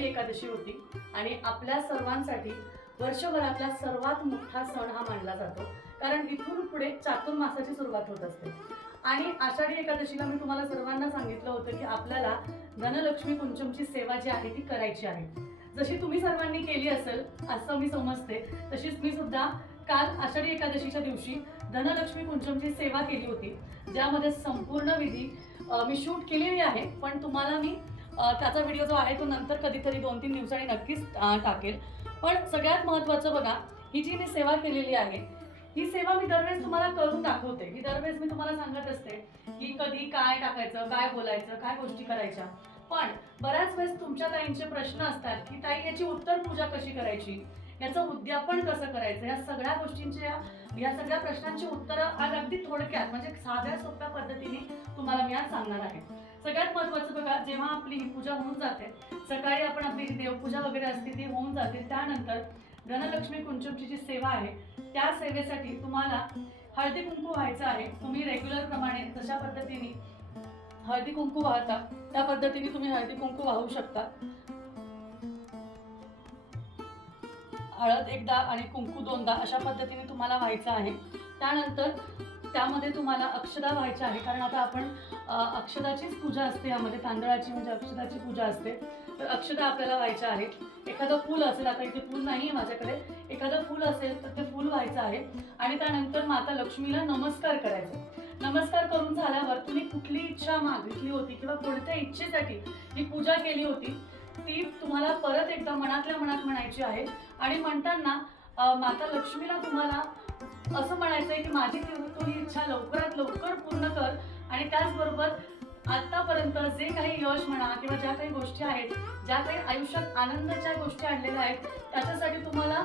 आषाढी एकादशी होती आणि आपल्या सर्वांसाठी वर्षभरातला सर्वात मोठा सण हा मानला जातो. कारण इथून पुढे चातुर्मासाची सुरुवात होत असते. आणि आषाढी एकादशीला मी तुम्हाला सर्वांना सांगितलं होतं की आपल्याला धनलक्ष्मी कुंचमची सेवा जी आहे ती करायची आहे. जशी तुम्ही सर्वांनी केली असेल असं मी समजते तशीच मी सुद्धा काल आषाढी एकादशीच्या दिवशी धनलक्ष्मी कुंचमची सेवा केली होती. ज्यामध्ये संपूर्ण विधी मी शूट केलेली आहे पण तुम्हाला मी त्याचा व्हिडिओ जो आहे तो नंतर कधीतरी दोन तीन दिवसांनी नक्कीच टाकेल. पण सगळ्यात महत्त्वाचं बघा ही जी मी सेवा केलेली आहे ही सेवा मी दरवेळेस तुम्हाला करून दाखवते. ही दरवेळेस मी तुम्हाला सांगत असते की कधी काय टाकायचं काय बोलायचं काय गोष्टी करायच्या. पण बऱ्याच वेळेस तुमच्या ताईंचे प्रश्न असतात की ताई याची उत्तर पूजा कशी करायची? याचं उद्यापन कसं करायचं? या सगळ्या गोष्टींच्या या सगळ्या प्रश्नांची उत्तरं आज अगदी थोडक्यात म्हणजे साध्या सोप्या पद्धतीने तुम्हाला मी आज सांगणार आहे. सगळ्यात महत्वाचं बघा जेव्हा आपली ही पूजा होऊन जाते सकाळी आपण आपली जी देवपूजा वगैरे असते ती होऊन जाते. त्यानंतर धनलक्ष्मी कुंचमची जी सेवा आहे त्या सेवेसाठी तुम्हाला हळदी कुंकू व्हायचं आहे. तुम्ही रेग्युलर प्रमाणे जशा पद्धतीने हळदी कुंकू वाहता त्या पद्धतीने तुम्ही हळदी कुंकू वाहू शकता. हळद एकदा आणि कुंकू दोनदा अशा पद्धतीने तुम्हाला व्हायचं आहे. त्यानंतर त्यामध्ये तुम्हाला अक्षदा व्हायच्या आहे. कारण आता आपण अक्षदाचीच पूजा असते यामध्ये तांदळाची म्हणजे अक्षदाची पूजा असते. तर अक्षदा आपल्याला व्हायच्या आहेत. एखादं फूल असेल आता इथे फूल नाही आहे माझ्याकडे. एखादं फूल असेल तर ते फूल व्हायचं आहे. आणि त्यानंतर माता लक्ष्मीला नमस्कार करायचा. नमस्कार करून झाल्यावर तुम्ही कुठली इच्छा मागितली होती किंवा कोणत्या इच्छेसाठी ही पूजा केली होती ती तुम्हाला परत एकदा मनातल्या मनात म्हणायची आहे. आणि म्हणताना माता लक्ष्मीला तुम्हाला असं म्हणायचं आहे की माझी ती तू ही इच्छा लवकरात लवकर पूर्ण कर. आणि त्याचबरोबर आतापर्यंत जे काही यश म्हणा किंवा ज्या काही गोष्टी आहेत ज्या काही आयुष्यात आनंदाच्या गोष्टी आणलेल्या आहेत त्याच्यासाठी तुम्हाला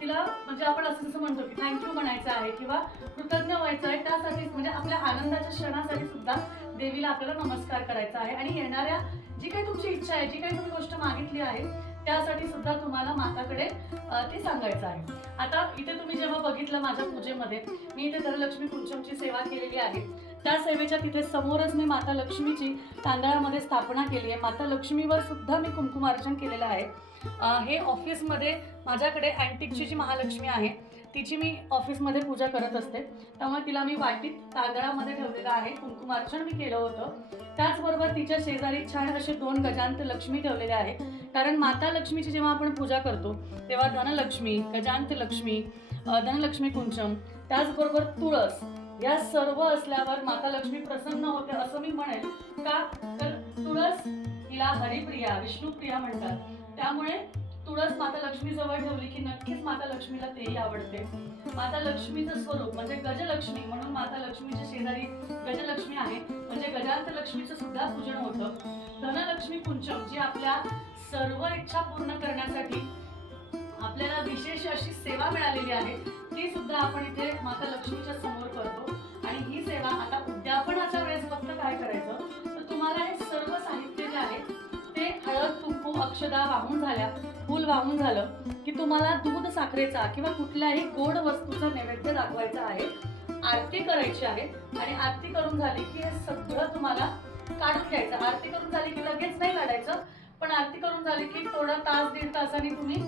तिला म्हणजे आपण असं जसं म्हणतो की थँक्यू म्हणायचं आहे किंवा कृतज्ञ व्हायचं आहे त्यासाठी म्हणजे आपल्या आनंदाच्या क्षणासाठी सुद्धा देवीला आपल्याला नमस्कार करायचा आहे. आणि येणाऱ्या जी काही तुमची इच्छा आहे जी काही तुम्ही गोष्ट मागितली आहे त्यासाठी सुद्धा तुम्हाला माताकडे ते सांगायचं आहे. आता इथे तुम्ही जेव्हा बघितलं माझ्या पूजेमध्ये मी इथे धनलक्ष्मी कुंचमची सेवा केलेली आहे. त्या सेवेच्या तिथे समोरच मी माता लक्ष्मीची तांदळामध्ये स्थापना केली आहे. माता लक्ष्मीवर सुद्धा मी कुंकुमार्चन केलेलं आहे. हे ऑफिसमध्ये माझ्याकडे अँटिकची जी महालक्ष्मी आहे तिची मी ऑफिसमध्ये पूजा करत असते. त्यामुळे तिला मी वाटीत तांदळामध्ये ठेवलेलं आहे. कुंकुमार्चन मी केलं होतं. त्याचबरोबर तिच्या शेजारी छान असे दोन गजांत लक्ष्मी ठेवलेले आहे. कारण माता लक्ष्मीची जेव्हा आपण पूजा करतो तेव्हा धनलक्ष्मी गजांत लक्ष्मी धनलक्ष्मी कुंचम त्याचबरोबर तुळस या सर्व असल्यावर माता लक्ष्मी प्रसन्न होते असं मी म्हणेल. का? तर तुळस हिला हरिप्रिया विष्णुप्रिया म्हणतात. त्यामुळे तुळस माता लक्ष्मी जवळ ठेवली की नक्कीच माता लक्ष्मीला तेही आवडते. माता लक्ष्मीचं स्वरूप म्हणजे गजलक्ष्मी म्हणून माता लक्ष्मीच्या शेजारी गजलक्ष्मी आहे. म्हणजे गजांत लक्ष्मीचं सुद्धा पूजन होतं. धनलक्ष्मी कुंचम जी आपल्या सर्व इच्छा पूर्ण करण्यासाठी आपल्याला विशेष अशी सेवा मिळालेली आहे ती सुद्धा आपण इथे माता लक्ष्मीच्या अक्षदा वाहून झाल्या फूल वाहून झालं की तुम्हाला दूध साखरेचा किंवा कुठल्याही गोड वस्तूचा नैवेद्य दाखवायचा आहे आरती करायची आहे आणि आरती करून झाली की हे सगळं तुम्हाला काढून घ्यायचं. आरती करून झाली की लगेच नाही काढायचं पण आरती करून झाली की थोडा तास दीड तासाने तुम्ही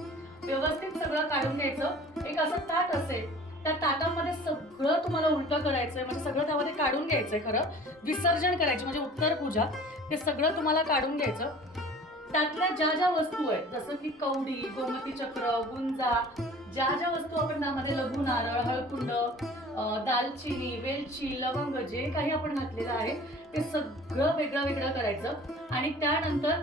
व्यवस्थित सगळं काढून घ्यायचं. एक असं ताट असेल त्या ताटामध्ये सगळं तुम्हाला उलटं करायचंय म्हणजे सगळं त्यामध्ये काढून घ्यायचंय खरं. विसर्जन करायचं म्हणजे उत्तर पूजा ते सगळं तुम्हाला काढून घ्यायचं. त्यातल्या ज्या ज्या वस्तू आहेत जसं की कवडी गोमती चक्र गुंजा ज्या ज्या वस्तू आपण त्यामध्ये लघु नारळ हळकुंड दालचिनी वेलची लवंग जे काही आपण घातलेलं आहे ते सगळं वेगळं वेगळं करायचं. आणि त्यानंतर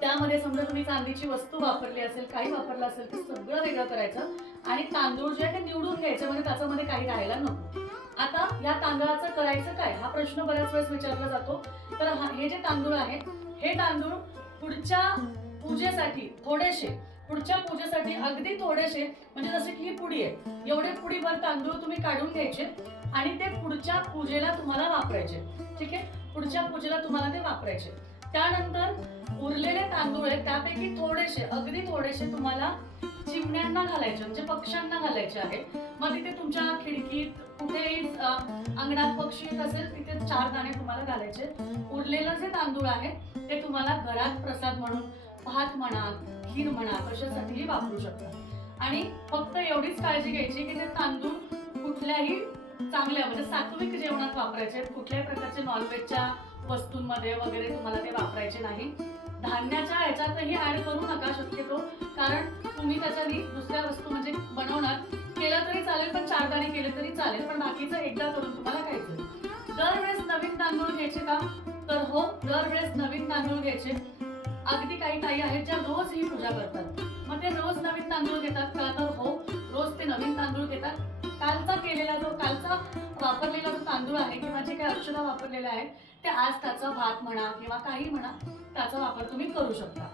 त्यामध्ये समजा तुम्ही चांदीची वस्तू वापरली असेल काही वापरलं असेल ते सगळं वेगळं करायचं. आणि तांदूळ जे आहे ते निवडून घ्यायचे म्हणजे त्याच्यामध्ये काही राहायला नको. आता या तांदळाचं करायचं काय? हा प्रश्न बऱ्याच वेळेस विचारला जातो. तर हे जे तांदूळ आहे हे तांदूळ पुढच्या पूजेसाठी थोडेसे पुढच्या पूजेसाठी अगदी थोडेसे म्हणजे जसे की ही पुडी आहे. एवढे पुडीभर तांदूळ तुम्ही काढून घ्यायचे आणि ते पुढच्या पूजेला तुम्हाला वापरायचे. ठीक आहे? पुढच्या पूजेला तुम्हाला ते वापरायचे. त्यानंतर उरलेले तांदूळ आहेत त्यापैकी थोडेसे अगदी थोडेसे तुम्हाला चिमण्यांना घालायचे म्हणजे पक्ष्यांना घालायचे आहे. मग तिथे तुमच्या खिडकीत कुठेही अंगणात पक्षी येत असेल तिथे चार दाणे तुम्हाला घालायचे. उरलेलं जे तांदूळ आहे ते तुम्हाला घरात प्रसाद म्हणून भात म्हणा खीर म्हणा कशासाठीही वापरू शकता. आणि फक्त एवढीच काळजी घ्यायची की ते तांदूळ कुठल्याही चांगल्या म्हणजे सात्विक जेवणात वापरायचे कुठल्याही प्रकारचे नॉनव्हेजच्या वस्तूंमध्ये वगैरे तुम्हाला ते वापरायचे नाही. धान्याच्या ह्याच्यातही ऍड करू नका शक्यतो कारण तुम्ही त्याच्यानी दुसऱ्या वस्तू म्हणजे बनवणार केलं तरी चालेल पण चार दाणे केले तरी चालेल पण बाकीचं एकदा करून तुम्हाला खायचं दरवेळेस नवीन तांदूळ घ्यायचे का? हो दरवेळेस नवीन तांदूळ घ्यायचे. अगदी काही काही आहेत ज्या रोज ही पूजा करतात. मग ते रोज नवीन तांदूळ घेतात का तर हो रोज ते नवीन तांदूळ घेतात. कालचा केलेला जो कालचा वापरलेला जो तांदूळ आहे किंवा जे काही अक्षरा वापरलेले आहेत ते आज त्याचा भात म्हणा किंवा काही म्हणा त्याचा वापर तुम्ही करू शकता.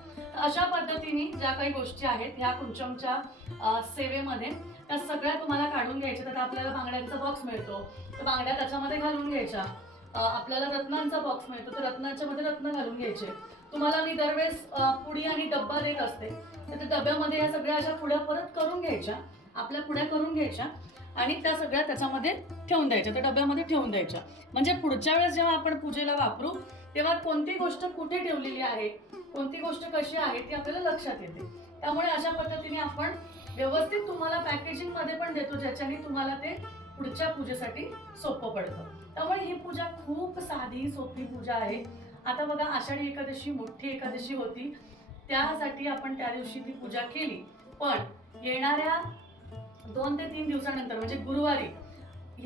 अशा पद्धतीने ज्या काही गोष्टी आहेत ह्या कुंचमच्या सेवेमध्ये त्या सगळ्या तुम्हाला काढून घ्यायच्या. तर आपल्याला बांगड्यांचा बॉक्स मिळतो. तर बांगड्या त्याच्यामध्ये घालून घ्यायच्या. आपल्याला रत्नांचा बॉक्स मिळतो. तर रत्नाच्या मध्ये रत्न घालून घ्यायचे. तुम्हाला मी दरवेळेस पुडी आणि डब्बा देत असते. तर त्या डब्यामध्ये या सगळ्या अशा पुड्या परत करून घ्यायच्या. आपल्या पुड्या करून घ्यायच्या. आणि त्या सगळ्या त्याच्यामध्ये ठेवून द्यायच्या. त्या डब्यामध्ये ठेवून द्यायच्या. म्हणजे पुढच्या वेळेस जेव्हा आपण पूजेला वापरू तेव्हा कोणती गोष्ट कुठे ठेवलेली आहे कोणती गोष्ट कशी आहे ती आपल्याला लक्षात येते. त्यामुळे अशा पद्धतीने आपण व्यवस्थित तुम्हाला पॅकेजिंगमध्ये पण देतो ज्याच्याने तुम्हाला ते पुढच्या पूजेसाठी सोपं पडतं. त्यामुळे ही पूजा खूप साधी सोपी पूजा आहे. आता बघा आषाढी एकादशी मोठी एकादशी होती. त्यासाठी आपण त्या दिवशी ती पूजा केली. पण येणाऱ्या दोन ते तीन दिवसानंतर म्हणजे गुरुवारी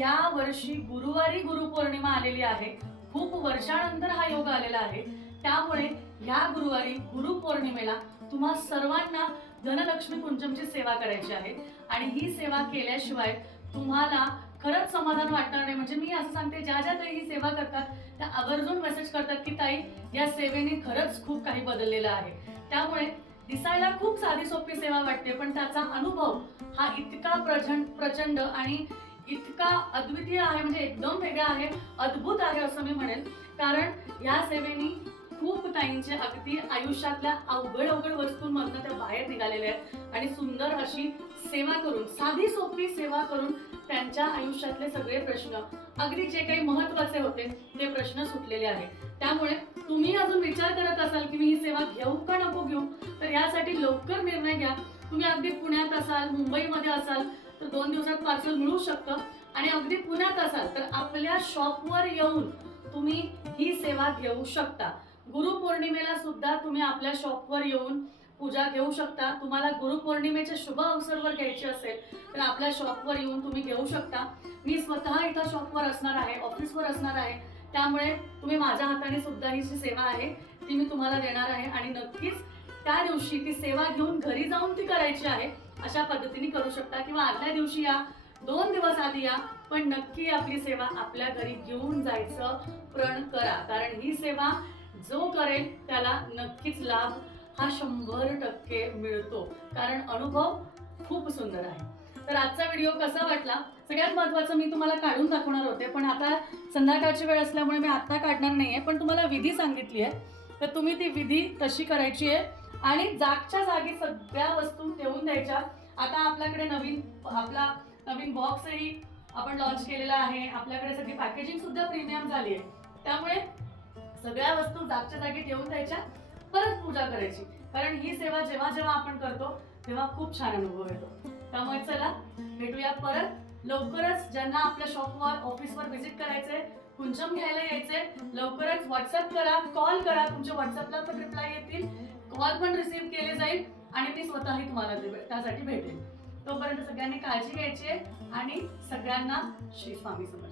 या वर्षी गुरुवारी गुरुपौर्णिमा आलेली आहे. खूप वर्षानंतर हा योग आलेला आहे. त्यामुळे ह्या गुरुवारी गुरुपौर्णिमेला तुम्हा सर्वांना धनलक्ष्मी कुंचमची सेवा करायची आहे. आणि ही सेवा केल्याशिवाय तुम्हाला खरंच समाधान वाटणार नाही. म्हणजे मी असं सांगते ज्या ज्या ताई ही सेवा करतात त्या आवर्जून मेसेज करतात की ताई या सेवेने खरंच खूप काही बदललेलं आहे. त्यामुळे दिसायला खूप साधी सोपी सेवा वाटते पण त्याचा अनुभव हा इतका प्रचंड प्रचंड आणि इतका अद्वितीय आहे म्हणजे एकदम वेगळा आहे अद्भुत आहे असं मी म्हणेन. कारण या सेवेनी खूप ताईंचे अगदी आयुष्यातल्या अवघड अवघड वस्तूंमधनं त्या बाहेर निघालेल्या आहेत. आणि सुंदर अशी सेवा करून साधी सोपी सेवा करून त्यांच्या आयुष्यातले सगळे प्रश्न अगदी जे काही महत्त्वाचे होते ते प्रश्न सुटलेले आहेत. त्यामुळे तुम्ही अजून विचार करत असाल की मी ही सेवा घेऊ का नको घेऊ? तर यासाठी लवकर निर्णय घ्या. तुम्ही अगदी पुण्यात असाल मुंबईमध्ये असाल तर दोन दिवसात पार्सल मिळू शकतं. आणि अगदी पुण्यात असाल तर आपल्या शॉपवर येऊन तुम्ही ही सेवा घेऊ शकता. गुरुपौर्णिमेला सुद्धा तुम्ही आपल्या शॉपवर येऊन पूजा घेऊ शकता. तुम्हाला गुरुपौर्णिमेच्या शुभ अवसरवर घ्यायची असेल तर आपल्या शॉपवर येऊन तुम्ही घेऊ शकता. मी स्वतः एका शॉपवर असणार आहे ऑफिसवर असणार आहे. त्यामुळे तुम्ही माझ्या हाताने सुद्धा ही जी सेवा आहे ती मी तुम्हाला देणार आहे. आणि नक्कीच त्या दिवशी ती सेवा घेऊन घरी जाऊन ती करायची आहे अशा पद्धतीने करू शकता. किंवा आदल्या दिवशी या दोन दिवस आधी या पण नक्की आपली सेवा आपल्या घरी घेऊन जायचं प्रण करा. कारण ही सेवा जो करेल त्याला नक्कीच लाभ हा शंभर टक्के मिळतो. कारण अनुभव खूप सुंदर आहे. तर आजचा व्हिडिओ कसा वाटला? सगळ्यात महत्वाचं मी तुम्हाला काढून दाखवणार होते पण आता संध्याकाळची वेळ असल्यामुळे मी आता काढणार नाहीये पण तुम्हाला विधी सांगितली आहे. तर तुम्ही ती विधी तशी करायची आहे आणि जागच्या जागी सगळ्या वस्तू ठेवून द्यायच्या. आता आपल्याकडे नवीन आपला नवीन बॉक्सही आपण लॉन्च केलेला आहे. आपल्याकडे सगळी पॅकेजिंग सुद्धा प्रीमियम झाली आहे. त्यामुळे सगळ्या वस्तू जागच्या जागी ठेवून द्यायच्या. परत पूजा करायची. कारण ही सेवा जेव्हा जेव्हा आपण करतो तेव्हा खूप छान अनुभव येतो. त्यामुळे चला भेटूया परत. लवकरच ज्यांना आपल्या शॉपवर ऑफिसवर व्हिजिट करायचंय कुंचम घ्यायला यायचंय लवकरच व्हॉट्सअप करा कॉल करा. तुमच्या व्हॉट्सअपला पण रिप्लाय येतील. कॉल पण रिसीव्ह केले जाईल आणि मी स्वतःही तुम्हाला त्यासाठी भेटेल तोपर्यंत सगळ्यांनी काळजी घ्यायची आहे आणि सगळ्यांना श्री स्वामी समर्थ.